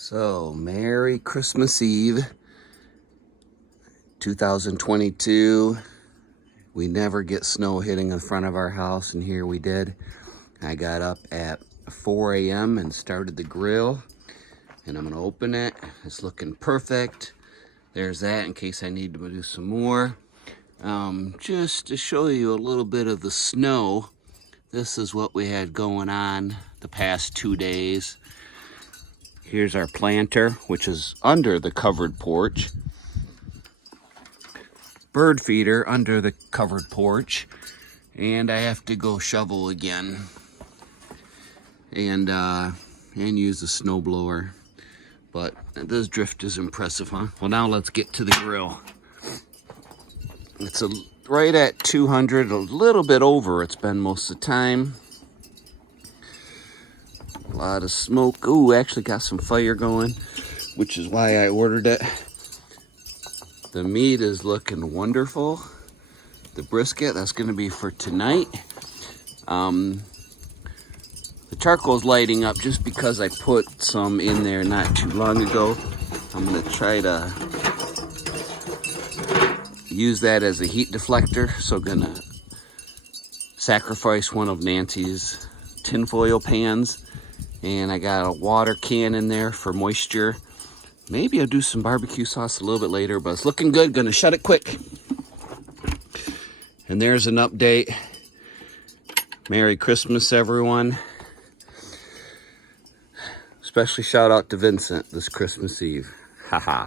So, Merry Christmas Eve, 2022. We never get snow hitting in front of our house, and here we did. I got up at 4 a.m. and started the grill, and I'm gonna open it. It's looking perfect. There's that in case I need to do some more. Just to show you a little bit of the snow, this is what we had going on the past 2 days. Here's our planter, which is under the covered porch. Bird feeder under the covered porch. And I have to go shovel again. And use the snow blower. But this drift is impressive, huh? Well, now let's get to the grill. It's right at 200, a little bit over. It's been most of the time. A lot of smoke. Ooh, actually got some fire going, which is why I ordered it. The meat is looking wonderful. The brisket, that's gonna be for tonight. The charcoal's lighting up just because I put some in there not too long ago. I'm gonna try to use that as a heat deflector. So gonna sacrifice one of Nancy's tinfoil pans. And I got a water can in there for moisture. Maybe I'll do some barbecue sauce a little bit later, but it's looking good. Gonna shut it quick. And there's an update. Merry Christmas, everyone. Especially shout out to Vincent this Christmas Eve. Haha.